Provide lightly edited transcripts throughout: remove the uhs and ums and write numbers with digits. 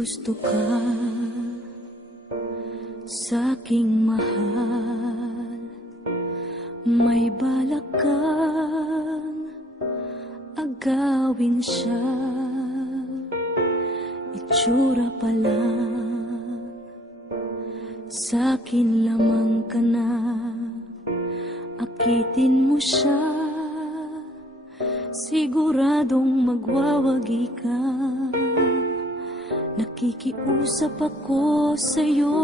gusto ka sa'king mahal, may balak kang agawin siya. Itsura pa lang, sa'kin lamang ka na, akitin mo siya, siguradong magwawagi ka. Nakikiusap ako sa'yo,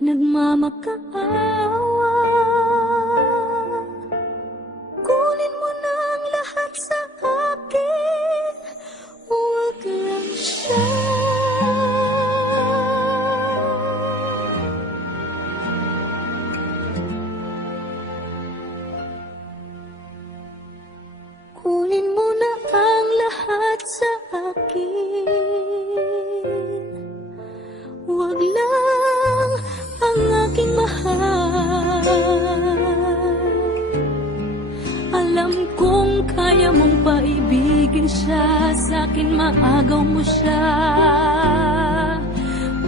nagmamakaawa. Kunin mo na ang lahat sa akin, huwag lang siya. Kunin mo na ang lahat sa akin, huwag lang ang aking mahal. Alam kong kaya mong paibigin siya, sa'kin maagaw mo siya.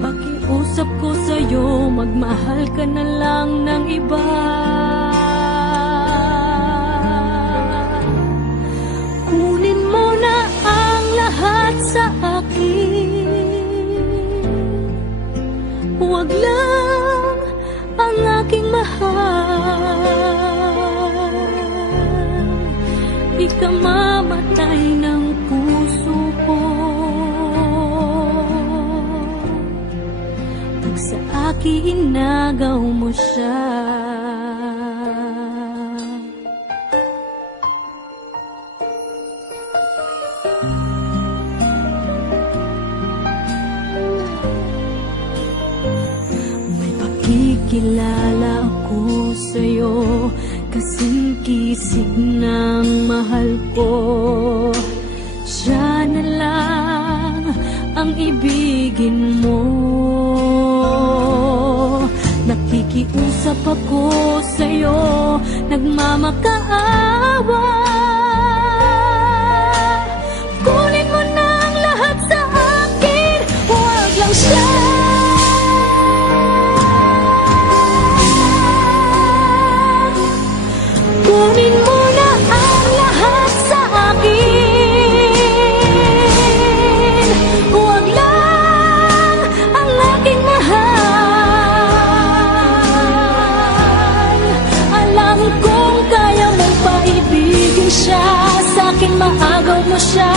Pakiusap ko sa'yo, magmahal ka na lang ng iba. Kunin mo na ang lahat sa akin, huwag lang ang aking mahal. Ikamamatay ng puso ko pag sa akin inagaw mo siya. Kilala ako sa'yo, kasing kisig ng mahal ko. Siya na lang ang ibigin mo. Nakikiusap ako sa'yo, nagmamakaawa. Kunin mo na ang lahat sa akin, huwag lang siya. Kunin mo na ang lahat sa akin, huwag lang ang aking mahal. Alam kong kaya mong paibigin siya, sa'kin maagaw mo siya.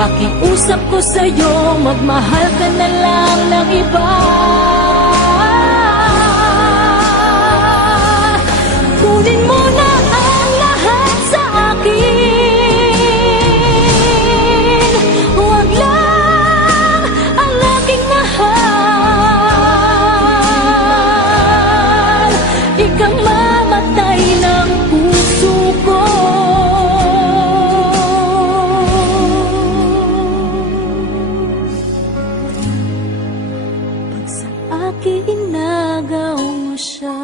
Pakiusap ko sa'yo, magmahal ka na lang ng iba. Kunin mo na ang lahat sa akin, huwag lang ang aking mahal. Ikamamatay ng puso ko pag sa akin inagaw mo siya.